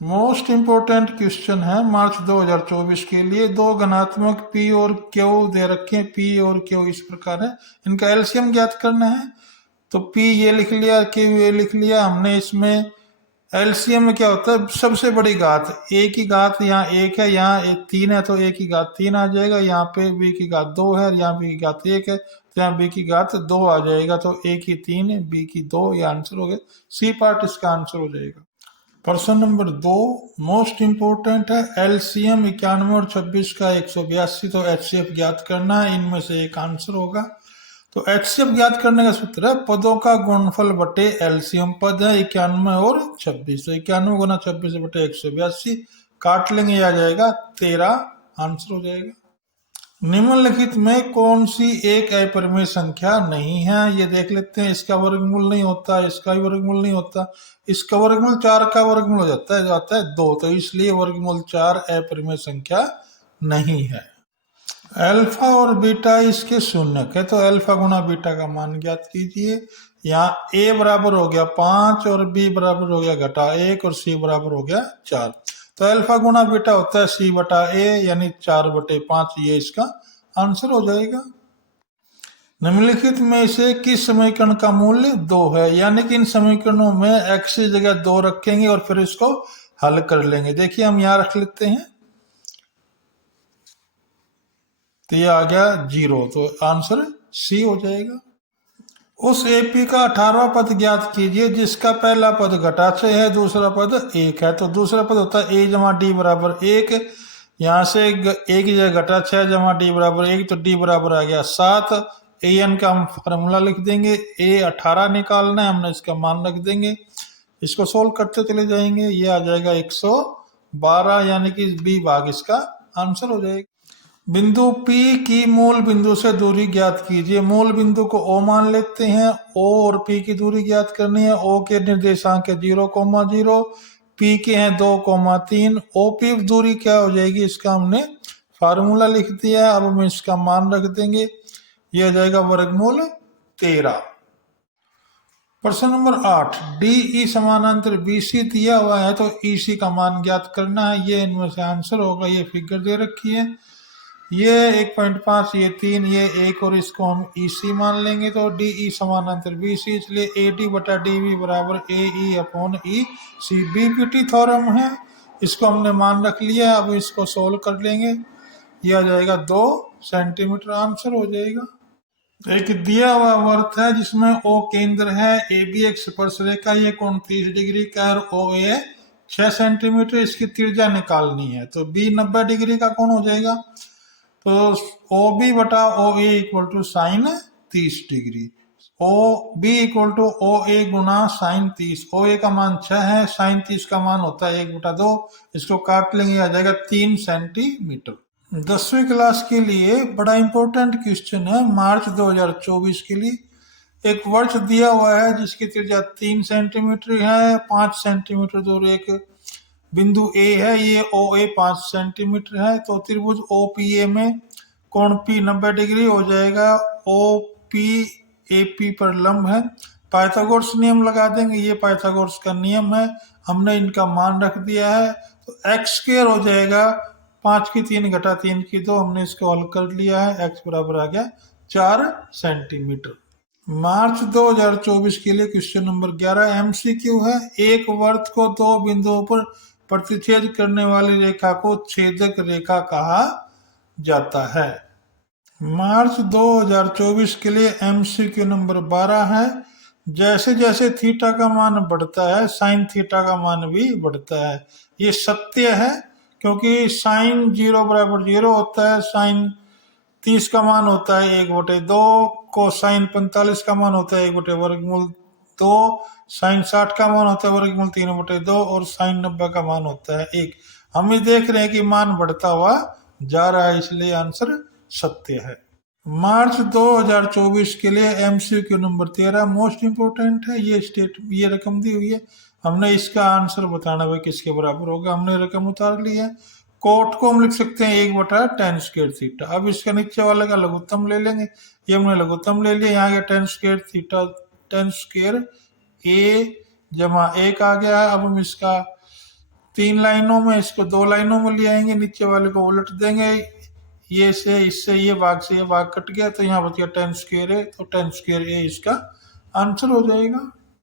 Most important question है मार्च 2024 के लिए। दो घनात्मक P और Q दे रखे हैं। P और Q इस प्रकार है, इनका एलसीएम ज्ञात करना है। तो P ये लिख लिया, Q ये लिख लिया हमने। इसमें एलसीएम में क्या होता है, सबसे बड़ी घात, ए की घात यहाँ एक है, यहाँ तीन है, तो ए की घात तीन आ जाएगा। यहाँ पे बी की घात दो है, यहाँ बी की घात एक है, तो यहाँ बी की घात दो आ जाएगा। तो ए की तीन है, बी की दो, ये आंसर हो गया। सी पार्ट इसका आंसर हो जाएगा। प्रश्न नंबर 2 मोस्ट इंपोर्टेंट है। एलसीएम 91 और 26 का 182, तो एचसीएफ ज्ञात करना है। इनमें से एक आंसर होगा। तो एचसीएफ ज्ञात करने का सूत्र है पदों का गुणनफल बटे एलसीएम। पद है 91 और 26, तो 91 गुना 26 बटे 182, काट लेंगे, आ जाएगा 13, आंसर हो जाएगा। निम्नलिखित में कौन सी एक अपरिमेय संख्या नहीं है, ये देख लेते हैं। इसका वर्गमूल नहीं होता, इसका भी वर्गमूल नहीं होता, इसका वर्गमूल 4 का वर्गमूल हो जाता है 2, तो इसलिए वर्गमूल 4 अपरिमेय संख्या नहीं है। अल्फा और बीटा इसके शून्यक है, तो अल्फा गुना बीटा का मान ज्ञात कीजिए। यहाँ a बराबर हो गया 5 और b बराबर हो गया घटा 1 और c बराबर हो गया 4। तो अल्फा गुना बीटा होता है c बटा a, यानी 4/5, ये इसका आंसर हो जाएगा। निम्नलिखित में से किस समीकरण का मूल्य 2 है, यानी कि इन समीकरणों में x की जगह 2 रखेंगे और फिर इसको हल कर लेंगे। देखिए हम यहाँ रख लेते हैं, तो ये आ गया 0, तो आंसर सी हो जाएगा। उस एपी का 18वां पद ज्ञात कीजिए जिसका पहला पद घटाशय है, दूसरा पद 1 है। तो दूसरा पद होता है a जमा डी बराबर 1। यहाँ से a की जगह घटाशय जमा डी बराबर 1, तो d बराबर आ गया 7। an का हम फार्मूला लिख देंगे। a 18 निकालना है, हमने इसका मान रख देंगे। इसको सोल्व करते चले जाएंगे, ये आ जाएगा 112, यानी कि b भाग इसका आंसर हो जाएगा। बिंदु P की मूल बिंदु से दूरी ज्ञात कीजिए। मूल बिंदु को O मान लेते हैं। O और P की दूरी ज्ञात करनी है। O के निर्देशांक है 0,0, P के हैं 2,3। OP दूरी क्या हो जाएगी, इसका हमने फार्मूला लिख दिया है। अब हम इसका मान रख देंगे, यह आ जाएगा वर्गमूल 13। प्रश्न नंबर 8, DE समानांतर BC दिया हुआ है, तो EC का मान ज्ञात करना है। ये इनमें से आंसर होगा। ये फिगर दे रखी है, ये 1.5, ये 3, ये 1, और इसको हम EC मान लेंगे। तो DE समानांतर BC, इसलिए AD बटा DB बराबर AE upon EC। BPT theorem है, इसको हमने मान रख लिया। अब इसको सोल्व कर लेंगे, यह आ जाएगा 2 सेंटीमीटर, आंसर हो जाएगा। एक दिया हुआ वर्त है जिसमें O केंद्र है, AB एक स्पर्श रेखा, ये कोण 30 डिग्री का है, और OA 6 सेंटीमीटर, इसकी त्रिज्या निकालनी है। तो B 90 डिग्री का कोण हो जाएगा। तो OB बटा OA equal to sine 30 degree. OB equal to OA गुना साइन 30। OA का मान 6 है, साइन 30 का मान होता है 1/2। इसको काट लेंगे, आ जाएगा 3 सेंटीमीटर। 10वीं क्लास के लिए बड़ा इंपॉर्टेंट क्वेश्चन है मार्च 2024 के लिए। एक वृत्त दिया हुआ है जिसकी त्रिज्या 3 सेंटीमीटर है, 5 सेंटीमीटर दूर एक बिंदु A है, ये OA 5 सेंटीमीटर है। तो त्रिभुज OPA में कोण P 90 डिग्री हो जाएगा। OP AP पर लंब है। पाइथागोरस नियम लगा देंगे, ये पाइथागोरस का नियम है। हमने इनका मान रख दिया है, तो x² हो जाएगा 5 की 3 घटा 3 की 2, हमने इसको हल कर लिया है। x बराबर आ गया 4 सेंटीमीटर। मार्च 2024 के लिए क्वेश्चन नंबर 11 MCQ है। एक वृत्त को 2 बिंदुओं पर प्रतिच्छेद करने वाली रेखा को छेदक रेखा कहा जाता है। मार्च 2024 के लिए MCQ नंबर 12 है। जैसे जैसे थीटा का मान बढ़ता है, साइन थीटा का मान भी बढ़ता है। ये सत्य है, क्योंकि साइन 0 बराबर 0 होता है, साइन 30 का मान होता है 1/2, कोसाइन 45 का मान होता है 1/√2, साइन 60 का मान होता है √3/2, और साइन 90 का मान होता है 1। हम ये देख रहे हैं कि मान बढ़ता हुआ जा रहा है, इसलिए आंसर सत्य है। मार्च 2024 के लिए MCQ नंबर 13 मोस्ट इंपोर्टेंट है। ये रकम दी हुई है, हमने इसका आंसर बताना है किसके बराबर होगा। हमने रकम उतार ली है। कोट को हम लिख सकते हैं 1/tan² थीटा। अब इसका नीचे वाले का लघुत्तम ले लेंगे, ये हमने लघुत्तम ले लिया। यहाँ का tan² थीटा, tan² A जमा 1 आ गया है। अब हम इसका 3 लाइनों में इसको 2 लाइनों में ले आएंगे, नीचे वाले को उलट देंगे, ये से इससे ये भाग से ये भाग कट गया तो यहाँ बच गया 10 स्क्वायर ए, तो 10 स्क्वायर ए इसका आंसर हो जाएगा।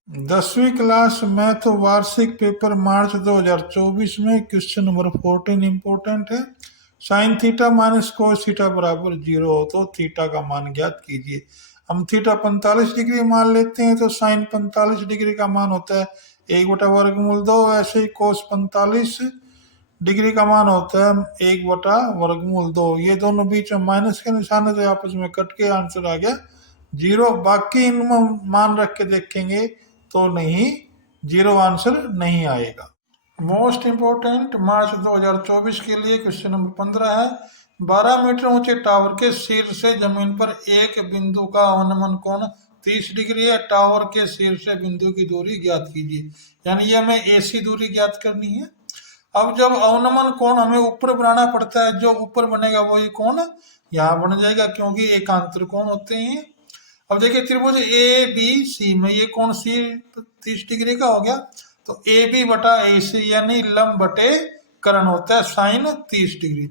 10वीं क्लास मैथ वार्षिक पेपर मार्च 2024 में क्वेश्चन नंबर 14 इंपोर्टेंट है। Sine theta minus cos theta बराबर 0 हो तो थीटा का मान ज्ञात कीजिए। हम थीटा 45 डिग्री मान लेते हैं तो साइन 45 डिग्री का मान होता है 1/2, वैसे ही कोस 45 डिग्री का मान होता है 1/2। ये दोनों बीच में माइनस के निशान है तो आपस में कट के आंसर आ गया 0। बाकी इनमें मान रख के देखेंगे तो नहीं, 0 आंसर नहीं आएगा। मोस्ट इंपोर्टेंट मार्च 2024 के लिए क्वेश्चन नंबर 15 है। 12 मीटर ऊंचे टावर के शीर्ष से जमीन पर एक बिंदु का अवनमन कोण 30 डिग्री है। टावर के शीर्ष से बिंदु की दूरी ज्ञात कीजिए। यानी ये हमें AC दूरी ज्ञात करनी है। अब जब अवनमन कोण हमें ऊपर बनाना पड़ता है, जो ऊपर बनेगा वही कोण यहाँ बन जाएगा क्योंकि एकांतर कोण होते हैं। अब देखिए त्रिभुज ABC में ये कोण C 30 डिग्री का हो गया तो AB बटा AC यानी लंब बटे कर्ण होता है साइन 30 डिग्री।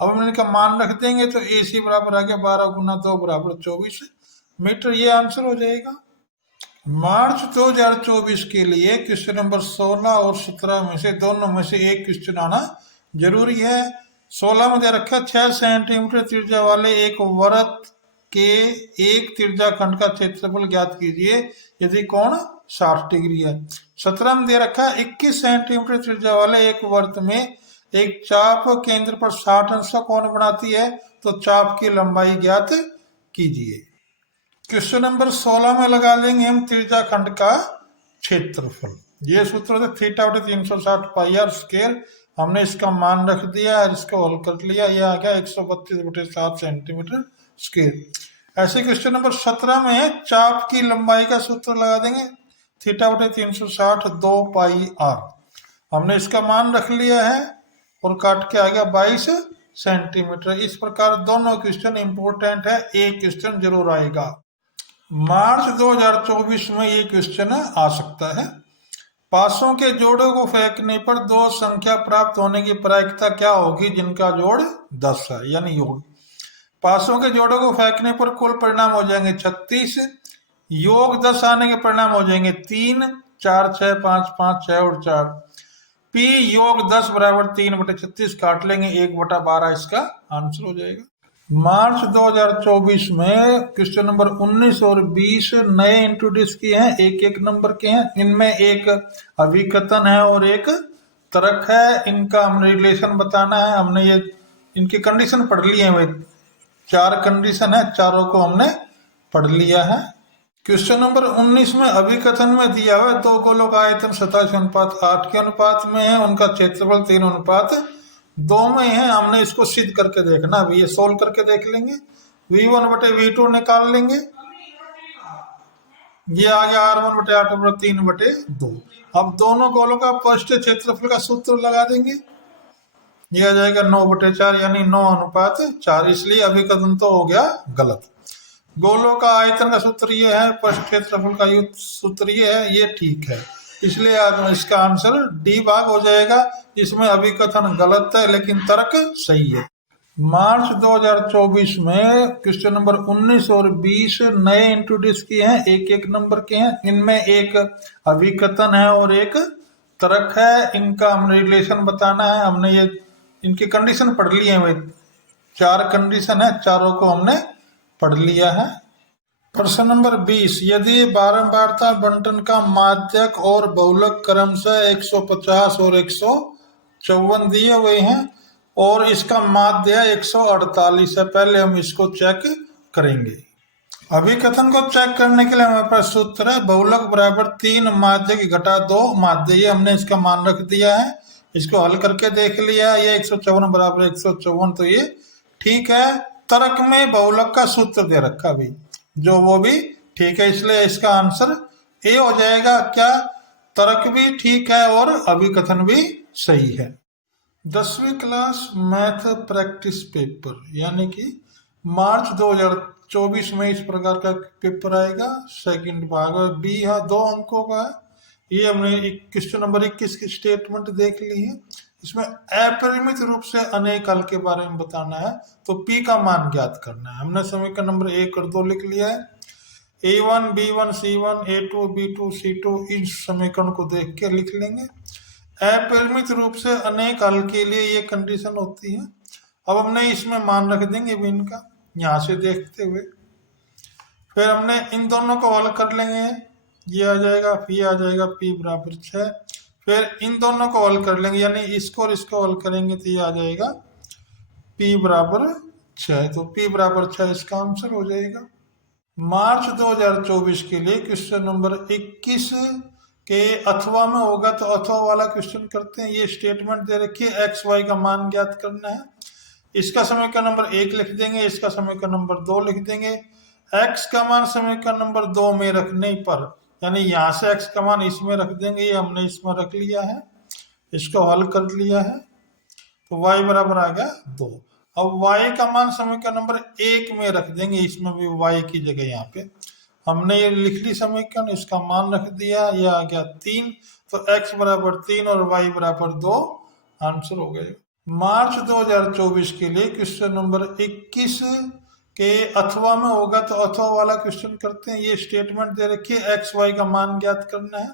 अब हम इनका मान रख देंगे तो AC बराबर आ गया 12 गुना 2 बराबर 24 मीटर, ये आंसर हो जाएगा। मार्च 2024 के लिए क्वेश्चन नंबर 16 और 17 में से दोनों में से एक क्वेश्चन आना जरूरी है। 16 में दे रखा 6 सेंटीमीटर त्रिज्या वाले एक वृत्त के एक त्रिज्या खंड का क्षेत्रफल ज्ञात कीजिए यदि कोण 60 डिग्री है। 17 में दे रखा 21 सेंटीमीटर त्रिज्या वाले एक वृत्त में एक चाप केंद्र पर 60 अंश का कोण बनाती है तो चाप की लंबाई ज्ञात कीजिए। क्वेश्चन नंबर 16 में लगा लेंगे हम त्रिज्या खंड का क्षेत्रफल। ये सूत्र है थीटा बटे 360 पाई आर स्क्वायर। हमने इसका मान रख दिया और इसको हल कर लिया, यह आ गया 132/7 सेंटीमीटर स्क्वायर। ऐसे क्वेश्चन नंबर 17 में चाप की लंबाई का सूत्र लगा देंगे थीटा बटे 360 2 पाई आर। हमने इसका मान रख लिया है और काट के आ गया 22 सेंटीमीटर। इस प्रकार दोनों क्वेश्चन इंपोर्टेंट है, एक क्वेश्चन जरूर आएगा। मार्च 2024 में ये क्वेश्चन आ सकता है। पासों के जोड़ों को फेंकने पर दो संख्या प्राप्त होने की प्रायिकता क्या होगी जिनका जोड़ 10 है, यानी योग। पासों के जोड़ों को फेंकने पर कुल परिणाम हो जाएंगे 36, योग 10 आने के परिणाम हो जाएंगे 3, 4, 6, 5, 5, 6 और 4। P योग 10 बराबर 3/36 काट लेंगे 1/12 इसका आंसर हो जाएगा। मार्च 2024 में क्वेश्चन नंबर 19 और 20 नए इंट्रोड्यूस किए हैं, एक एक नंबर के हैं। इनमें एक अभिकथन है और एक तर्क है। इनका हमने रिलेशन बताना है। हमने ये इनकी कंडीशन पढ़ ली है, 4 कंडीशन है, चारों को हमने पढ़ लिया है। क्वेश्चन नंबर 19 में अभिकथन में दिया हुआ है 2 गोलों का आयतन 87:8 के अनुपात में है, उनका क्षेत्रफल 3:2 में है। हमने इसको सिद्ध करके देखना, अभी ये सोल्व करके देख लेंगे। V1/V2 निकाल लेंगे, ये आ गया R1/8/3/2। अब दोनों गोलों का फर्स्ट क्षेत्रफल का सूत्र लगा देंगे, ये आ जाएगा 9/4 यानी 9:4, इसलिए अभिकथन तो हो गया गलत। गोलों का आयतन का सूत्र ये है, पृष्ठ क्षेत्रफल का सूत्र ये है, ये ठीक है, इसलिए इसका आंसर डी भाग हो जाएगा। इसमें अभिकथन गलत है लेकिन तर्क सही है। मार्च 2024 में क्वेश्चन नंबर 19 और 20 नए इंट्रोड्यूस किए हैं, एक एक नंबर के हैं। इनमें एक अभिकथन है और एक तर्क है। इनका हमने रिलेशन बताना है। हमने ये इनकी कंडीशन पढ़ ली है, 4 कंडीशन है, चारों को हमने पढ़ लिया है। प्रश्न नंबर 20, यदि बारंबारता बंटन का माध्यक और बहुलक क्रमशः 150 और 154 दिए हुए हैं और इसका माध्य 148 है, पहले हम इसको चेक करेंगे। अभिकथन को चेक करने के लिए हमारे पास सूत्र है बहुलक बराबर 3 माध्यक घटा 2 माध्य, ये हमने इसका मान रख दिया है। इसको हल करके देख लिया, ये 154 बराबर 154, तो ये ठीक है। तर्क में बहुलक का सूत्र दे रखा भी, जो वो भी ठीक है, इसलिए इसका आंसर ए हो जाएगा। क्या तर्क भी ठीक है और अभिकथन भी सही है। 10वीं क्लास मैथ प्रैक्टिस पेपर यानी कि मार्च 2024 में इस प्रकार का पेपर आएगा। सेकंड भाग बी है, 2 अंकों का है ये हमने क्वेश्चन नंबर 21 की स्टेटमेंट देख ली है। इसमें अपरिमित रूप से अनेक हल के बारे में बताना है, तो P का मान ज्ञात करना है। हमने समीकरण नंबर 1 और 2 लिख लिया है। A1 B1 C1 A2 B2 C2 इन समीकरण को देख के लिख लेंगे। अपरिमित रूप से अनेक हल के लिए ये कंडीशन होती है। अब हमने इसमें मान रख देंगे भी इनका, यहाँ से देखते हुए फिर हमने इन दोनों को हल कर लेंगे। ये आ जाएगा P आ जाएगा P बराबर 6। फिर इन दोनों को हल कर लेंगे, यानी इसको और इसको हल करेंगे तो ये आ जाएगा P बराबर 6। तो P बराबर 6 इसका आंसर हो जाएगा। मार्च 2024 के लिए क्वेश्चन नंबर 21 के अथवा में होगा, तो अथवा वाला क्वेश्चन करते हैं। ये स्टेटमेंट दे रखी है, एक्स वाई का मान ज्ञात करना है। इसका समीकरण नंबर 1 लिख देंगे, इसका समीकरण नंबर 2 लिख देंगे। एक्स का मान समीकरण नंबर 2 में रखने पर, यानी यहाँ से एक्स का मान इसमें रख देंगे, ये हमने इसमें रख लिया है, इसको हल कर लिया है, तो y बराबर आ गया 2। अब y का मान समीकरण नंबर 1 में रख देंगे, इसमें भी y की जगह यहाँ पे हमने ये लिख ली समीकरण, इसका मान रख दिया, ये आ गया 3। तो x बराबर 3 और y बराबर 2 आंसर हो गए। मार्च 2024 के लिए क्वेश्चन नंबर 21 के अथवा में होगा, तो अथवा वाला क्वेश्चन करते हैं। ये स्टेटमेंट दे रखी है, एक्स वाई का मान ज्ञात करना है।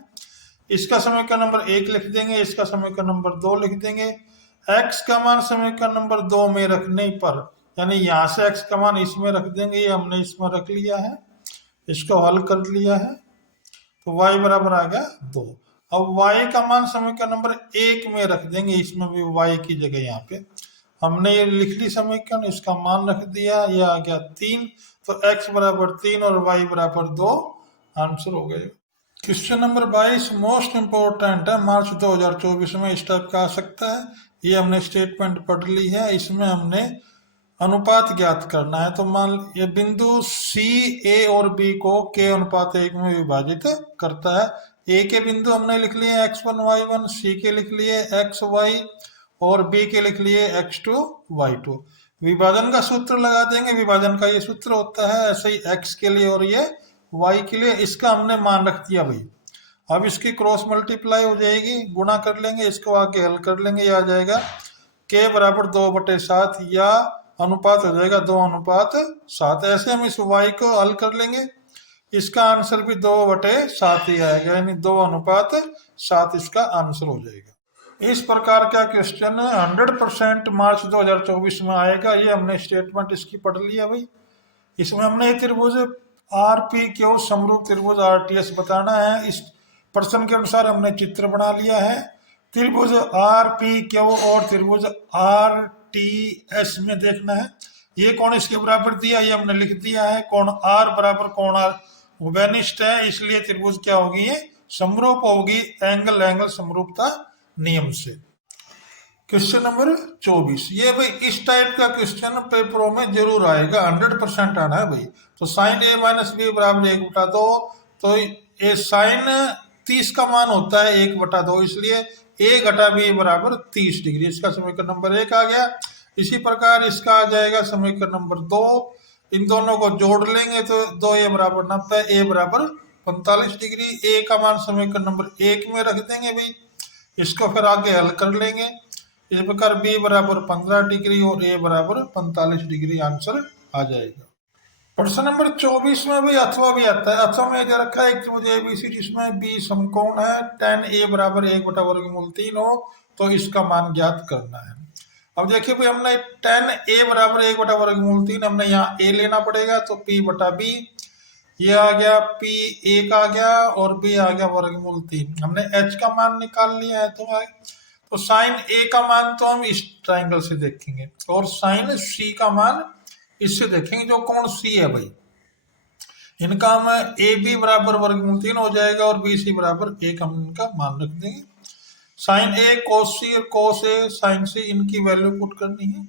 इसका समीकरण नंबर 1 लिख देंगे, इसका समीकरण नंबर 2 लिख देंगे। एक्स का मान समीकरण नंबर 2 में रखने पर, यानी यहाँ से एक्स का मान इसमें रख देंगे, ये हमने इसमें रख लिया है, इसको हल कर लिया है, तो y बराबर आ गया 2। अब y का मान समीकरण नंबर 1 में रख देंगे, इसमें भी y की जगह यहाँ पे हमने ये लिख ली समीकरण, इसका मान रख दिया, ये आ गया 3। तो x बराबर 3 और y बराबर 2 आंसर हो गए। क्वेश्चन नंबर 22 मोस्ट इम्पोर्टेंट है, मार्च 2024 में इस टाइप का आ सकता है। ये हमने स्टेटमेंट पढ़ ली है, इसमें हमने अनुपात ज्ञात करना है। तो मान ये बिंदु C A और B को K अनुपात 1 में विभाजित करता है। A के बिंदु हमने लिख लिए x1 y1, C के लिख लिए xy और B के लिख लिए x2 y2। विभाजन का सूत्र लगा देंगे, विभाजन का ये सूत्र होता है, ऐसे ही x के लिए और ये y के लिए। इसका हमने मान रख दिया भाई। अब इसकी क्रॉस मल्टीप्लाई हो जाएगी, गुणा कर लेंगे, इसको आगे हल कर लेंगे, ये आ जाएगा k बराबर 2/7 या अनुपात हो जाएगा 2:7। ऐसे हम इस y को हल कर लेंगे, इसका आंसर भी 2/7 ही आएगा, यानी 2:7 इसका आंसर हो जाएगा। इस प्रकार का क्वेश्चन 100% मार्च 2024 में आएगा। ये हमने स्टेटमेंट इसकी पढ़ लिया भाई। इसमें हमने त्रिभुज RPQ समरूप त्रिभुज RTS बताना है। इस प्रश्न के अनुसार हमने चित्र बना लिया है। त्रिभुज RPQ और त्रिभुज RTS में देखना है ये कौन इसके बराबर दिया, ये हमने लिख दिया है। कोण R बराबर कोण R उभयनिष्ठ है, इसलिए त्रिभुज क्या होगी, ये समरूप होगी एंगल एंगल समरूपता नियम से। क्वेश्चन नंबर 24, ये भाई इस टाइप का क्वेश्चन पेपरों में जरूर आएगा, 100% आना है भाई। तो साइन A माइनस B बराबर 1/2, तो ये साइन 30 का मान होता है 1/2, इसलिए A घटा B बराबर 30 डिग्री। इसका समीकरण नंबर 1 आ गया। इसी प्रकार इसका आ जाएगा समीकरण नंबर 2। इन दोनों को जोड़ लेंगे तो 2A बराबर 90, A बराबर 45 डिग्री। A का मान समीकरण नंबर 1 में रख देंगे भाई, इसको फिर आगे हल कर लेंगे। इस प्रकार B बराबर 15 डिग्री और A बराबर 45 डिग्री आंसर आ जाएगा। प्रश्न नंबर 24 में भी अथवा भी आता है। अथवा में दे रखा है एक त्रिभुज ABC जिसमें B समकोण है, tan A बराबर 1/√3 हो, तो इसका मान ज्ञात करना है। अब देखिए भाई, हमने tan A बराबर 1/√3 हमने यहाँ A लेना पड़ेगा, तो P/B ये आ गया, P 1 आ गया और B आ गया √3। हमने H का मान निकाल लिया है, तो साइन A का मान तो हम इस ट्राइंगल से देखेंगे और साइन C का मान इससे देखेंगे, जो कोण C है भाई। इनका हम AB बराबर √3 हो जाएगा और BC बराबर 1 हम इनका मान रख देंगे। साइन A cos C और cos A साइन C इनकी वैल्यू पुट करनी है।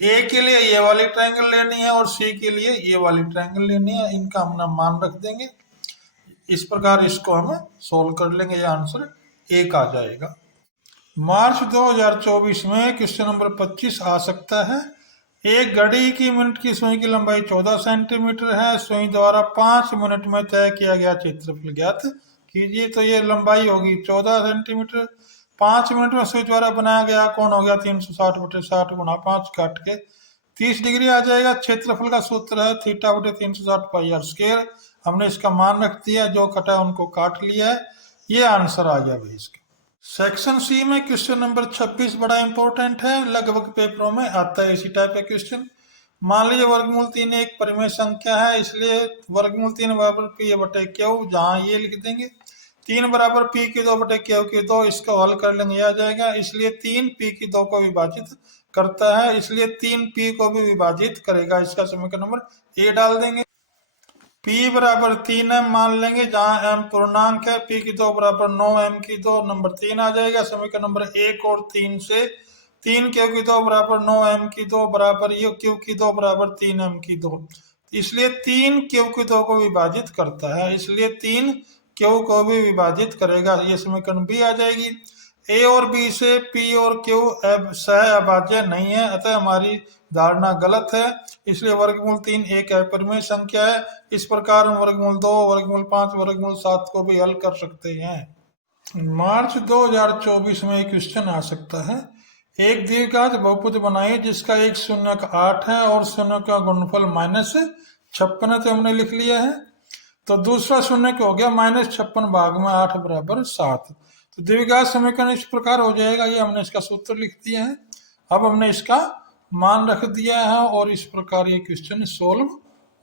A के लिए ये वाली ट्रायंगल लेनी है और C के लिए ये वाली ट्रायंगल लेनी है, इनका हम मान रख देंगे। इस प्रकार इसको हम सोल्व कर लेंगे, ये आंसर 1 आ जाएगा। मार्च 2024 में क्वेश्चन नंबर 25 आ सकता है। एक घड़ी की मिनट की सुई की लंबाई 14 सेंटीमीटर है। सुई द्वारा 5 मिनट में तय किया गया क्षेत्रफल ज्ञात कीजिए तो ये लंबाई होगी 14 सेंटीमीटर। 5 मिनट में स्विच द्वारा बनाया गया कोण हो गया 360/60 गुणा 5 काट के 30 डिग्री आ जाएगा। क्षेत्रफल का सूत्र है θ/360 πr²। हमने इसका मान रख दिया, जो कटा है उनको काट लिया है। ये आंसर आ गया भाई इसका। सेक्शन सी में क्वेश्चन नंबर 26 बड़ा इंपॉर्टेंट है, लगभग पेपरों में आता है इसी टाइप का क्वेश्चन। मान लीजिए वर्गमूल 3 एक परिमेय संख्या है, इसलिए वर्गमूल 3 बराबर p/q, जहां ये लिख देंगे 3 बराबर p/2/q/2, इसको हल कर लेंगे आ जाएगा। इसलिए 3 p/2 को विभाजित करता है, इसलिए 3 p को भी विभाजित करेगा। इसका समीकरण नंबर ए डाल देंगे। p बराबर 3m मान लेंगे, जहां m पूर्णांक है। p/2 बराबर 9m/2, नंबर 3 आ जाएगा। समीकरण नंबर 1 और 3 से 3 q/2 बराबर 9m/2 बराबर ये q/2 बराबर 3m/2, इसलिए 3 q/2 को विभाजित करता है, इसलिए 3 q को भी विभाजित करेगा। ये समीकरण बी आ जाएगी। ए और बी से p और q सह अभाज्य नहीं है, अतः हमारी धारणा गलत है। इसलिए वर्गमूल 3 एक अपरिमेय संख्या है। इस प्रकार हम वर्गमूल 2, वर्गमूल 5, वर्गमूल 7 को भी हल कर सकते हैं। मार्च 2024 में एक क्वेश्चन आ सकता है, एक दीर्घांत बहुपद बनाइए जिसका एक शून्य का 8 है और शून्य का गुणनफल -56 है, तो हमने लिख लिया है। तो दूसरा शून्य क्या हो गया, -56 भाग में 8 बराबर 7। तो द्विघात समीकरण इस प्रकार हो जाएगा। ये हमने इसका सूत्र लिख दिया है, अब हमने इसका मान रख दिया है और इस प्रकार ये क्वेश्चन सोल्व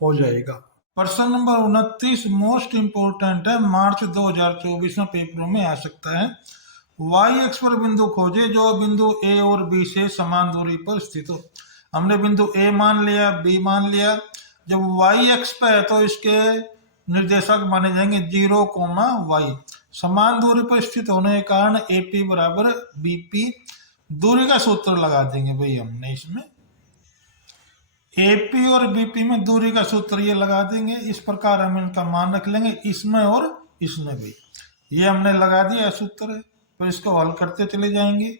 हो जाएगा। प्रश्न नंबर 29 मोस्ट इंपोर्टेंट है, मार्च 2024 में पेपरों में आ सकता है। y अक्ष पर बिंदु खोजे जो बिंदु a और b से समान दूरी पर स्थित हो। हमने बिंदु a मान लिया, b मान लिया। जब y अक्ष पर है तो इसके निर्देशक माने जाएंगे 0, y। समान दूरी पर स्थित होने के कारण AP बराबर BP, दूरी का सूत्र लगा देंगे भाई हमने इसमें। AP और BP में दूरी का सूत्र ये लगा देंगे। इस प्रकार हम इनका मान रख लेंगे इसमें और इसमें भी। ये हमने लगा दिया सूत्र है, तो इसको हल करते चले जाएंगे।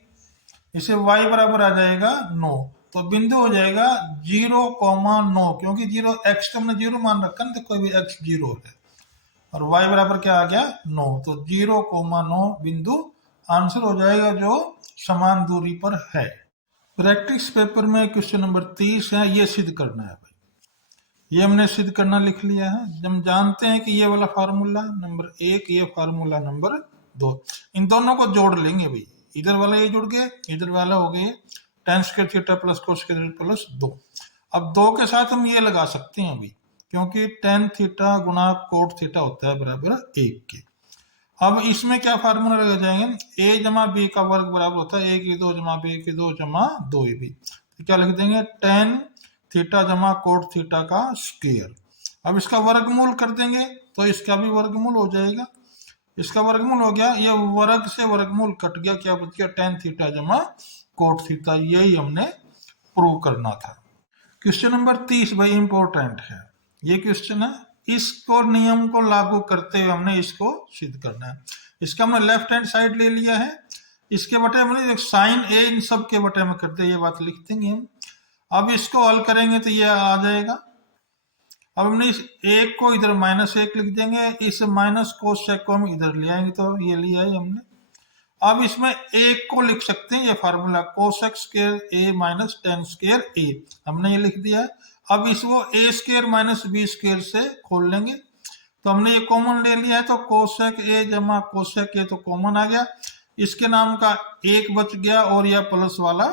इसे y बराबर आ जाएगा 9, तो बिंदु हो जाएगा 0,9, क्योंकि 0 x तो हमने 0 मान रखा ना, तो कोई भी x 0 है, और y बराबर क्या आ गया 9, तो 0,9 बिंदु आंसर हो जाएगा जो समान दूरी पर है। प्रैक्टिस पेपर में क्वेश्चन नंबर 30 है, ये सिद्ध करना है भाई। ये हमने सिद्ध करना लिख लिया है। हम जानते हैं कि ये वाला फार्मूला नंबर 1, ये फार्मूला नंबर 2, इन दोनों को जोड़ लेंगे भाई। इधर वाला ये जुड़ गए, इधर वाला हो गए tan² theta plus cos² plus 2। अब 2 के साथ हम ये लगा सकते हैं अभी, क्योंकि tan थीटा गुणा cot थीटा होता है बराबर 1 के। अब इसमें क्या फार्मूला लगा जाएंगे, a जमा b का वर्ग बराबर होता है a² जमा b² जमा 2ab। तो क्या लिख देंगे tan थीटा जमा cot थीटा का स्क्वायर। अब इसका वर्गमूल कर देंगे तो इसका भी वर्गमूल हो जाएगा। इसका वर्गमूल हो गया, ये वर्ग से वर्गमूल कट गया, क्या बच गया tan थीटा जमा cot थीटा। यही हमने प्रूव करना था। क्वेश्चन नंबर 30 भाई इंपॉर्टेंट है, ये क्वेश्चन है। इसको नियम को लागू करते हुए हमने इसको सिद्ध करना है। इसका हमने लेफ्ट हैंड साइड ले लिया है, इसके बटे हमने साइन ए इन सब के बटे में करते ये बात लिख देंगे हम। अब इसको हल करेंगे तो ये आ जाएगा। अब हमने इस एक को इधर -1 लिख देंगे, इस माइनस कोसेक को हम इधर ले आएंगे, तो ये लिया है हमने। अब इसमें एक को लिख सकते हैं, ये formula cos² a minus tan² a, हमने ये लिख दिया है। अब इसको a² माइनस b² से खोल लेंगे, तो हमने ये कॉमन ले लिया है, तो cosec a जमा cosec a तो कॉमन आ गया। इसके नाम का 1 बच गया और यह प्लस वाला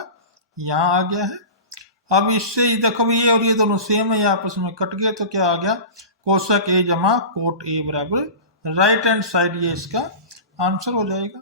यहाँ आ गया है। अब इससे देखो ये और ये दोनों सेम है, ये आपस में कट गए, तो क्या आ गया cosec a जमा cot a बराबर राइट हैंड साइड, ये इसका आंसर हो जाएगा।